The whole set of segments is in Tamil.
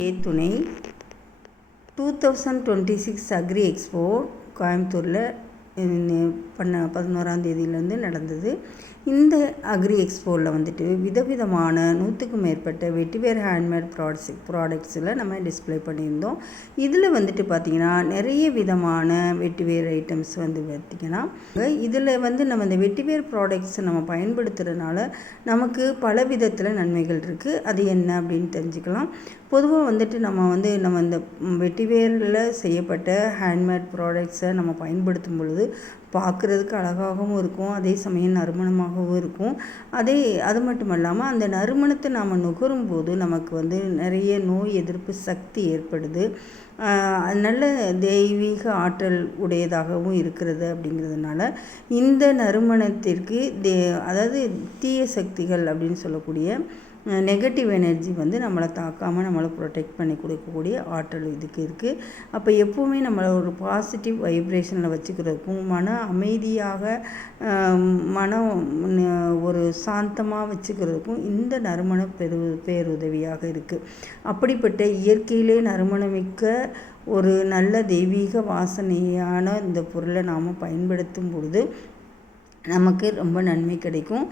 துணை 2026 அக்ரி எக்ஸ்போ கோயம்புத்தூரில் 11ஆம் தேதியிலேருந்து நடந்தது. இந்த அக்ரி எக்ஸ்போவில் வந்துட்டு விதவிதமான 100க்கும் மேற்பட்ட வெட்டிவேர் ஹேண்ட்மேட் ப்ராடக்ட்ஸில் நம்ம டிஸ்பிளே பண்ணியிருந்தோம். இதில் வந்துட்டு பார்த்திங்கன்னா நிறைய விதமான வெட்டிவேர் ஐட்டம்ஸ் வந்து பார்த்திங்கன்னா இதில் வந்து நம்ம இந்த வெட்டிவேர் ப்ராடக்ட்ஸ் நம்ம பயன்படுத்துகிறதுனால நமக்கு பல விதத்தில் நன்மைகள் இருக்குது. அது என்ன அப்படின்னு தெரிஞ்சுக்கலாம். பொதுவாக வந்துட்டு நம்ம இந்த வெட்டிவேரில் செய்யப்பட்ட ஹேண்ட்மேட் ப்ராடக்ட்ஸை நம்ம பயன்படுத்தும் பொழுது பார்க்குறதுக்கு அழகாகவும் இருக்கும், அதே சமயம் நறுமணமாகவும் இருக்கும். அது மட்டும் இல்லாமல் அந்த நறுமணத்தை நாம் நுகரும் போது நமக்கு வந்து நிறைய நோய் எதிர்ப்பு சக்தி ஏற்படுது. நல்ல தெய்வீக ஆற்றல் உடையதாகவும் இருக்கிறது. அப்படிங்கிறதுனால இந்த நறுமணத்திற்கு அதாவது தீய சக்திகள் அப்படின்னு சொல்லக்கூடிய நெகட்டிவ் எனர்ஜி வந்து நம்மளை தாக்காமல் நம்மளை ப்ரொடெக்ட் பண்ணி கொடுக்கக்கூடிய ஆற்றல் இதுக்கு இருக்குது. அப்போ எப்போவுமே நம்மளை ஒரு பாசிட்டிவ் வைப்ரேஷனில் வச்சுக்கிறதுக்கும் மன அமைதியாக மனம் ஒரு சாந்தமாக வச்சுக்கிறதுக்கும் இந்த நறுமணம் பேருதவியாக இருக்குது. அப்படிப்பட்ட இயற்கையிலே நறுமணமிக்க ஒரு நல்ல தெய்வீக வாசனையான இந்த பொருளை நாம் பயன்படுத்தும் பொழுது நமக்கு ரொம்ப நன்மை கிடைக்கும்.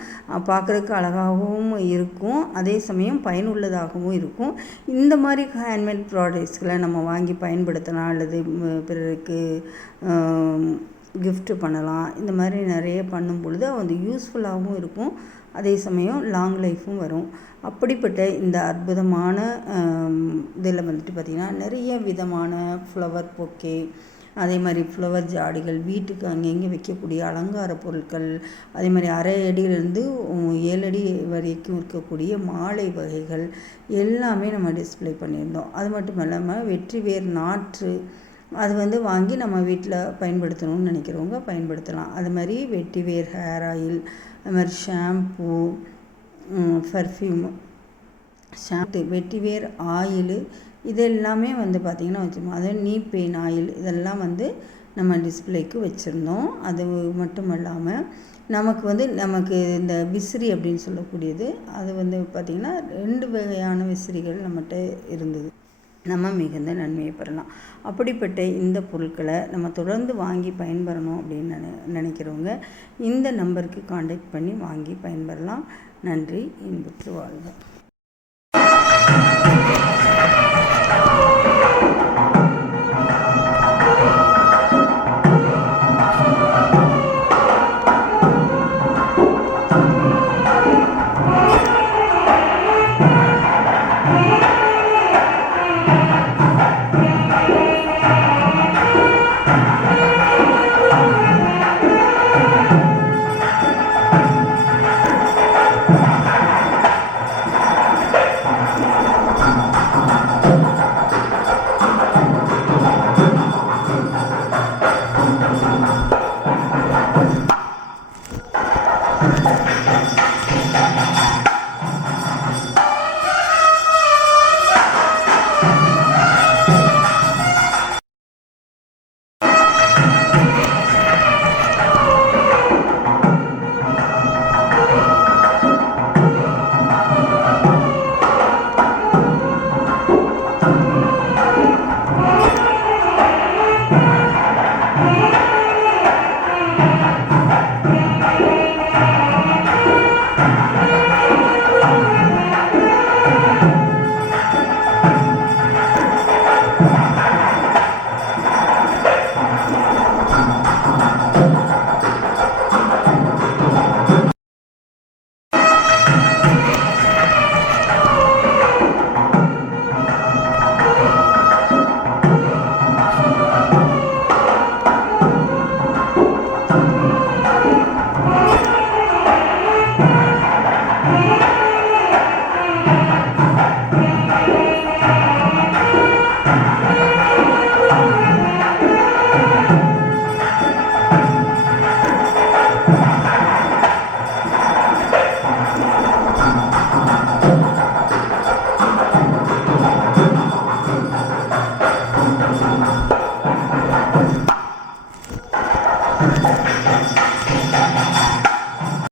பார்க்குறதுக்கு அழகாகவும் இருக்கும், அதே சமயம் பயனுள்ளதாகவும் இருக்கும். இந்த மாதிரி ஹேண்ட்மேட் ப்ராடக்ட்ஸ்களை நம்ம வாங்கி பயன்படுத்தலாம், அல்லது பிறருக்கு கிஃப்ட் பண்ணலாம். இந்த மாதிரி நிறைய பண்ணும் பொழுது அது யூஸ்ஃபுல்லாகவும் இருக்கும், அதே சமயம் லாங் லைஃப்பும் வரும். அப்படிப்பட்ட இந்த அற்புதமான இதில் வந்துட்டு பார்த்திங்கன்னா நிறைய விதமான ஃப்ளவர் பொக்கே, அதே மாதிரி ஃப்ளவர் ஜாடிகள், வீட்டுக்கு அங்கங்கே வைக்கக்கூடிய அலங்கார பொருட்கள், அதே மாதிரி 1/2 அடியிலேருந்து 7 அடி வரைக்கும் இருக்கக்கூடிய மாலை வகைகள் எல்லாமே நம்ம டிஸ்பிளே பண்ணியிருந்தோம். அது மட்டும் இல்லாமல் வெற்றிவேர் நாற்று அது வந்து வாங்கி நம்ம வீட்டில் பயன்படுத்தணும்னு நினைக்கிறவங்க பயன்படுத்தலாம். அது மாதிரி வெட்டிவேர் ஹேர் ஆயில், அது மாதிரி ஷாம்பூ, பர்ஃப்யூம், வெட்டிவேர் ஆயிலு, இது எல்லாமே வந்து பார்த்திங்கன்னா வச்சுருந்தோம். அதாவது நீ பெயின் ஆயில் இதெல்லாம் வந்து நம்ம டிஸ்பிளேக்கு வச்சுருந்தோம். அது மட்டும் இல்லாமல் நமக்கு இந்த விசிறி அப்படின்னு சொல்லக்கூடியது, அது வந்து பார்த்திங்கன்னா 2 வகையான விசிறிகள் நம்மகிட்ட இருந்தது. நம்ம மிகுந்த நன்மையை பெறலாம். அப்படிப்பட்ட இந்த பொருட்களை நம்ம தொடர்ந்து வாங்கி பயன்பெறணும் அப்படின்னு நினைக்கிறவங்க இந்த நம்பருக்கு காண்டாக்ட் பண்ணி வாங்கி பயன்பெறலாம். நன்றி. இன்புற்று வாழ்க.